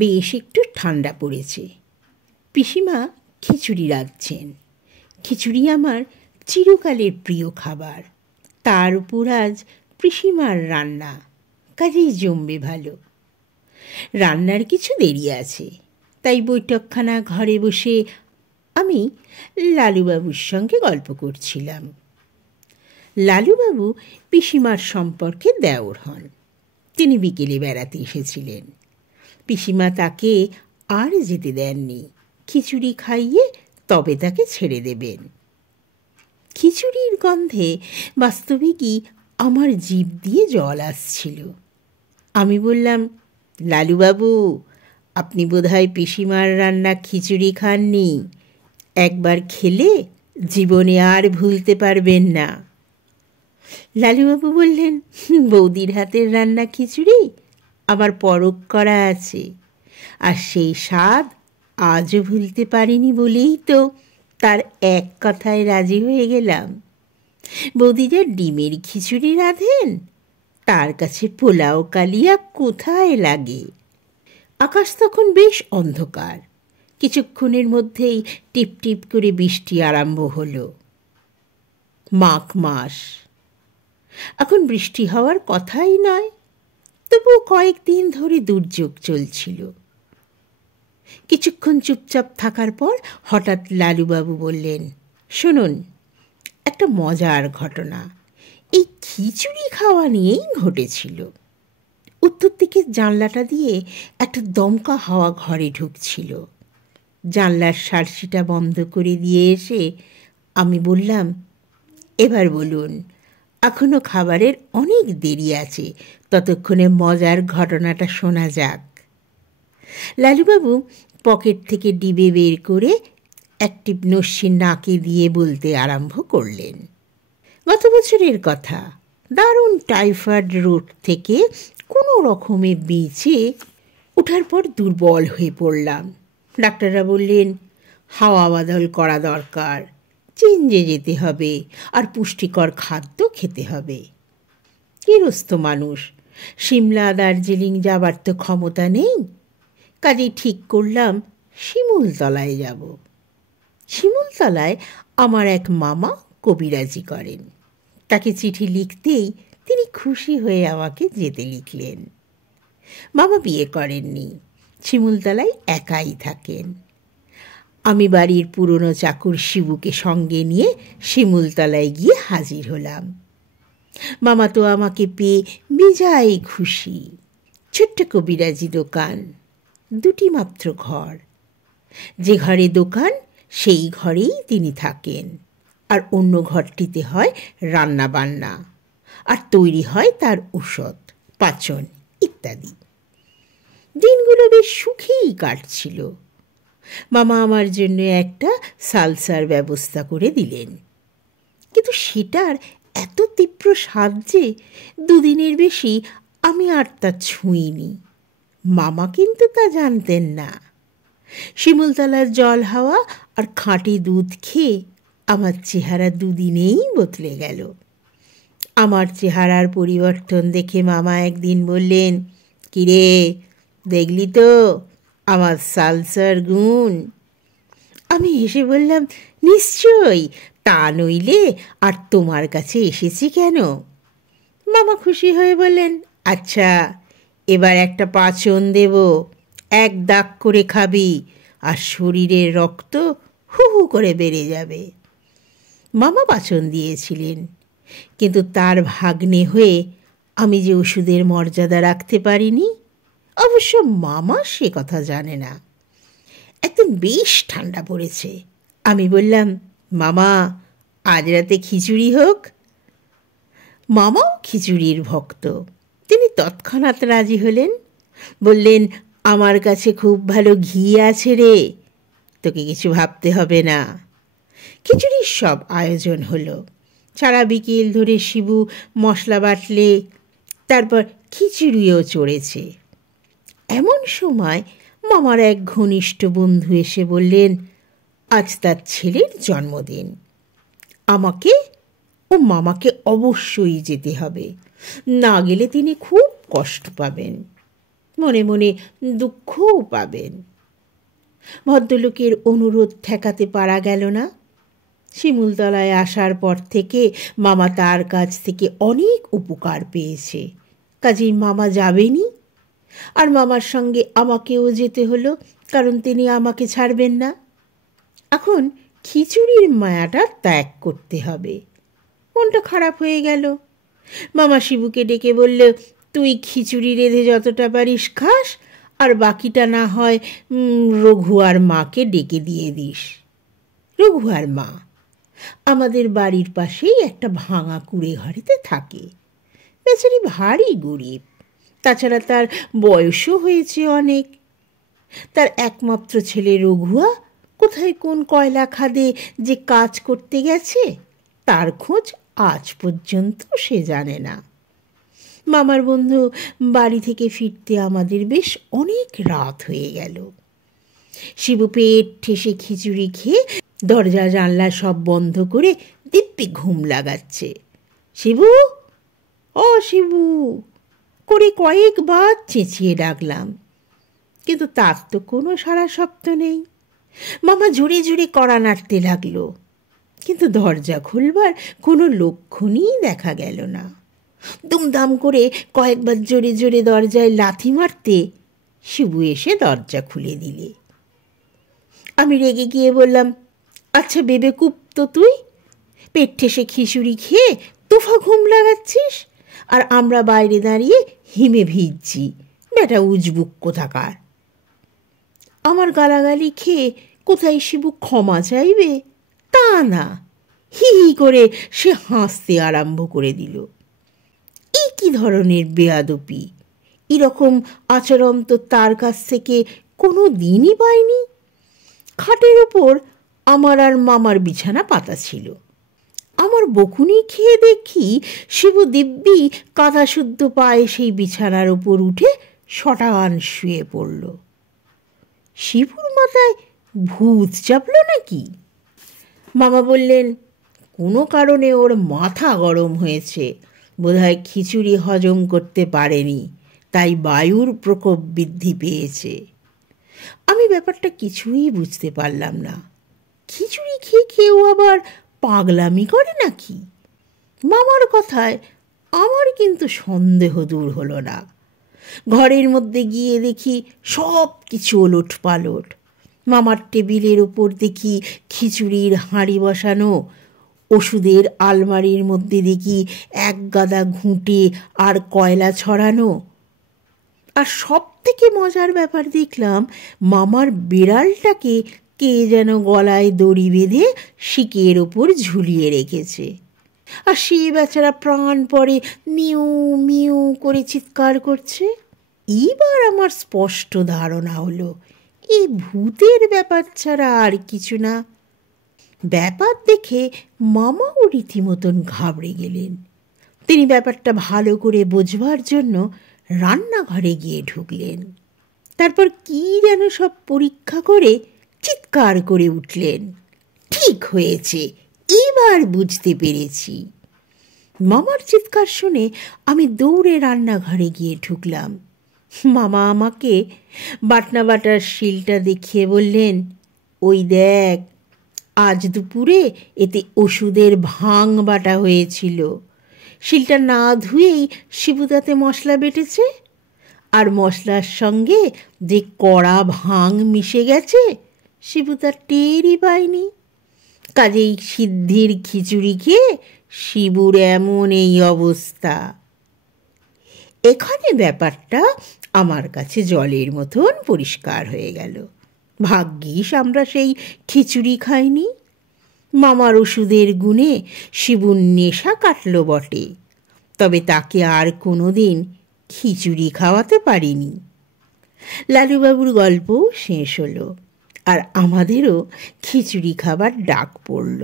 বেশ একটু ঠান্ডা পড়েছে। পিসিমা খিচুড়ি রাঁধছেন। খিচুড়ি আমার চিরকালের প্রিয় খাবার। তার উপর আজ পিসিমার রান্না, কাজেই জমবে ভালো। রান্নার কিছু দেরি আছে, তাই বৈঠকখানা ঘরে বসে আমি লালুবাবুর সঙ্গে গল্প করছিলাম। লালুবাবু পিসিমার সম্পর্কে দেওর হন। তিনি বিকেলে বেড়াতে এসেছিলেন। পিসিমা তাকে আর যেতে দেননি। খিচুড়ি খাইয়ে তবে তাকে ছেড়ে দেবেন। খিচুড়ির গন্ধে বাস্তবিকই আমার জিভ দিয়ে জল আসছিল। আমি বললাম, লালুবাবু, আপনি বোধহয় পিসিমার রান্না খিচুড়ি খাননি। একবার খেলে জীবনে আর ভুলতে পারবেন না। লালুবাবু বললেন, বৌদির হাতের রান্না খিচুড়ি আমার পরখ করা আছে, আর সেই স্বাদ আজও ভুলতে পারিনি বলেই তো তার এক কথায় রাজি হয়ে গেলাম। বৌদি যা ডিমের খিচুড়ি রাঁধেন, তার কাছে পোলাও কালিয়া কোথায় লাগে। আকাশ তখন বেশ অন্ধকার। কিছুক্ষণের মধ্যেই টিপ টিপ করে বৃষ্টি আরম্ভ হলো। মাঘ মাস, এখন বৃষ্টি হওয়ার কথাই নয়, তবুও কয়েকদিন ধরে দুর্যোগ চলছিল। কিছুক্ষণ চুপচাপ থাকার পর হঠাৎ লালুবাবু বললেন, শুনুন, একটা মজার ঘটনা এই খিচুড়ি খাওয়া নিয়েই ঘটেছিল। উত্তর দিকে জানলাটা দিয়ে একটা দমকা হাওয়া ঘরে ঢুকছিল। জানলার সার্সিটা বন্ধ করে দিয়ে এসে আমি বললাম, এবার বলুন, এখনো খাবারের অনেক দেরি আছে, ততক্ষণে মজার ঘটনাটা শোনা যাক। লালুবাবু পকেট থেকে ডিবে বের করে একটি নস্যি নাকে দিয়ে বলতে আরম্ভ করলেন, গত বছরের কথা। দারুণ টাইফয়েড রোগ থেকে কোনো রকমে বেঁচে ওঠার পর দুর্বল হয়ে পড়লাম। ডাক্তাররা বললেন, হাওয়া বদল করা দরকার, চেঞ্জে যেতে হবে, আর পুষ্টিকর খাদ্য খেতে হবে। গৃহস্থ মানুষ, সিমলা দার্জিলিং যাবার তো ক্ষমতা নেই। কাজেই ঠিক করলাম শিমুলতলায় যাব। শিমুলতলায় আমার এক মামা কবিরাজি করেন। তাকে চিঠি লিখতেই তিনি খুশি হয়ে আমাকে যেতে লিখলেন। মামা বিয়ে করেননি, শিমুলতলায় একাই থাকেন। আমি বাড়ির পুরনো চাকর শিবুকে সঙ্গে নিয়ে শিমুলতলায় গিয়ে হাজির হলাম। মামা তো আমাকে পেয়ে বেজায় খুশি। ছোট্ট কবিরাজি দোকান, দুটি মাত্র ঘর। যে ঘরে দোকান সেই ঘরেই তিনি থাকেন, আর অন্য ঘরটিতে হয় রান্না বান্না, আর তৈরি হয় তার ঔষধ, পাচন ইত্যাদি। দিনগুলো বেশ সুখেই কাটছিল। মামা আমার জন্য একটা সালসার ব্যবস্থা করে দিলেন, কিন্তু সেটার এত তীব্র স্বাদ যে দুদিনের বেশি আমি আর তা ছুঁইনি। মামা কিন্তু তা জানতেন না। শিমুলতলার জল হাওয়া আর খাঁটি দুধ খেয়ে আমার চেহারা দুদিনেই বদলে গেল। আমার চেহারার পরিবর্তন দেখে মামা একদিন বললেন, কিরে, দেখলি তো আমার সালসার গুণ? আমি হেসে বললাম, নিশ্চয়ই, তা নইলে আর তোমার কাছে এসেছি কেন? মামা খুশি হয়ে বললেন, আচ্ছা, এবার একটা পাচন দেব, এক দাগ করে খাবি, আর শরীরের রক্ত হু হু করে বেড়ে যাবে। মামা পাচন দিয়েছিলেন, কিন্তু তার ভাগ্নে হয়ে আমি যে ওষুধের মর্যাদা রাখতে পারিনি। অবশ্য মামা সে কথা জানে না। একদিন বেশ ঠান্ডা পড়েছে। আমি বললাম, মামা, আজ রাতে খিচুড়ি হোক। মামাও খিচুড়ির ভক্ত। তিনি তৎক্ষণাৎ রাজি হলেন। বললেন, আমার কাছে খুব ভালো ঘি আছে রে, তোকে কিছু ভাবতে হবে না। খিচুড়ির সব আয়োজন হলো। সারা বিকেল ধরে শিবু মশলা বাটলে, তারপর খিচুড়িও চড়েছে। এমন সময় মামার এক ঘনিষ্ঠ বন্ধু এসে বললেন, আজ তার ছেলের জন্মদিন, আমাকে ও মামাকে অবশ্যই যেতে হবে, না গেলে তিনি খুব কষ্ট পাবেন। মনে মনে দুঃখও পাবেন। ভদ্রলোকের অনুরোধ ঠেকাতে পারা গেল না। শিমুলতলায় আসার পর থেকে মামা তার কাছ থেকে অনেক উপকার পেয়েছে, কাজেই মামা যাবেনই। আর মামার সঙ্গে আমাকেও যেতে হলো, কারণ তিনি আমাকে ছাড়বেন না। এখন খিচুড়ির মায়াটা ত্যাগ করতে হবে। মনটা খারাপ হয়ে গেল। মামা শিবুকে ডেকে বলল, তুই খিচুড়ি রেঁধে যতটা পারিস খাস, আর বাকিটা না হয় রঘু আর মাকে ডেকে দিয়ে দিস। রঘু আর মা আমাদের বাড়ির পাশেই একটা ভাঙা কুঁড়ে ঘরেতে থাকে। বেচারি ভারী গরিব, তাছাড়া তার বয়সও হয়েছে অনেক। তার একমাত্র ছেলে রঘুয়া কোথায় কোন কয়লা খাদে যে কাজ করতে গেছে, তার খোঁজ আজ পর্যন্ত সে জানে না। মামার বন্ধু বাড়ি থেকে ফিরতে আমাদের বেশ অনেক রাত হয়ে গেল। শিবু পেট ঠেসে খিচুড়ি খেয়ে দরজা জানলা সব বন্ধ করে দিব্যি ঘুম লাগাচ্ছে। শিবু, ও শিবু করে কয়েকবার চেঁচিয়ে ডাকলাম, কিন্তু তার তো কোনো সাড়া শব্দ নেই। মামা জোরে জোরে কড়া নাড়তে লাগলো, কিন্তু দরজা খুলবার কোনো লক্ষণই দেখা গেল না। দুমদাম করে কয়েকবার জোরে জোরে দরজায় লাথি মারতে শিবু এসে দরজা খুলে দিলে। আমি রেগে গিয়ে বললাম, আচ্ছা বেবেকুব তো তুই, পেট ঠেসে খিচুড়ি খেয়ে তোফা ঘুম লাগাচ্ছিস, আর আমরা বাইরে দাঁড়িয়ে হিমে ভিজছি, বেটা উজবুক কোথাকার। আমার গালাগালি খেয়ে কোথায় শিবু ক্ষমা চাইবে? তা না, হি হি করে সে হাসতে আরম্ভ করে দিল। এই কি ধরনের বেয়াদপি! এরকম আচরণ তো তার কাছ থেকে কোনো দিনই পাইনি। খাটের ওপর আমার আর মামার বিছানা পাতা ছিল। আমার বকুনি খেয়ে দেখি শিবু দিব্যি কাঁথা শুদ্ধ পায়ে সেই বিছানার ওপর উঠে শটান শুয়ে পড়ল। শিবুর মাথায় ভূত চাপল নাকি? মামা বললেন, কোনো কারণে ওর মাথা গরম হয়েছে, বোধহয় খিচুড়ি হজম করতে পারেনি, তাই বায়ুর প্রকোপ বৃদ্ধি পেয়েছে। আমি ব্যাপারটা কিছুই বুঝতে পারলাম না। খিচুড়ি খেয়ে কেউ আবার পাগলামি করে নাকি? মামার কথায় আমার কিন্তু সন্দেহ দূর হলো না। ঘরের মধ্যে গিয়ে দেখি সব কিছু ওলট পালট। মামার টেবিলের ওপর দেখি খিচুড়ির হাঁড়ি বসানো, ওষুধের আলমারির মধ্যে দেখি এক গাদা ঘুঁটে আর কয়লা ছড়ানো। আর সব থেকে মজার ব্যাপার দেখলাম, মামার বিড়ালটাকে কে যেন গলায় দড়ি বেঁধে শিকের ওপর ঝুলিয়ে রেখেছে, আর সে বেচারা প্রাণ পরে মিউ মিউ করে চিৎকার করছে। এইবার আমার স্পষ্ট ধারণা হলো এই ভূতের ব্যাপার ছাড়া আর কিছু না। ব্যাপার দেখে মামাও রীতিমতন ঘাবড়ে গেলেন। তিনি ব্যাপারটা ভালো করে বোঝবার জন্য রান্নাঘরে গিয়ে ঢুকলেন। তারপর কি যেন সব পরীক্ষা করে চিৎকার করে উঠলেন, ঠিক হয়েছে, এবার বুঝতে পেরেছি। মামার চিৎকার শুনে আমি দৌড়ে রান্নাঘরে গিয়ে ঢুকলাম। মামা আমাকে বাটনা বাটার শিলটা দেখিয়ে বললেন, ওই দেখ, আজ দুপুরে এতে ওষুধের ভাং বাটা হয়েছিল। শিলটা না ধুয়েই শিবুদাতে মশলা বেটেছে, আর মশলার সঙ্গে যে কড়া ভাং মিশে গেছে শিবুদা টেরই পায়নি। কাজেই সিদ্ধির খিচুড়ি খেয়ে শিবুর এমন এই অবস্থা। এখানে ব্যাপারটা আমার কাছে জলের মতন পরিষ্কার হয়ে গেল। ভাগ্যিস আমরা সেই খিচুড়ি খাইনি। মামার ওষুধের গুণে শিবুর নেশা কাটল বটে, তবে তাকে আর কোনো দিন খিচুড়ি খাওয়াতে পারিনি। লালুবাবুর গল্পও শেষ হলো, আর আমাদেরও খিচুড়ি খাবার ডাক পড়ল।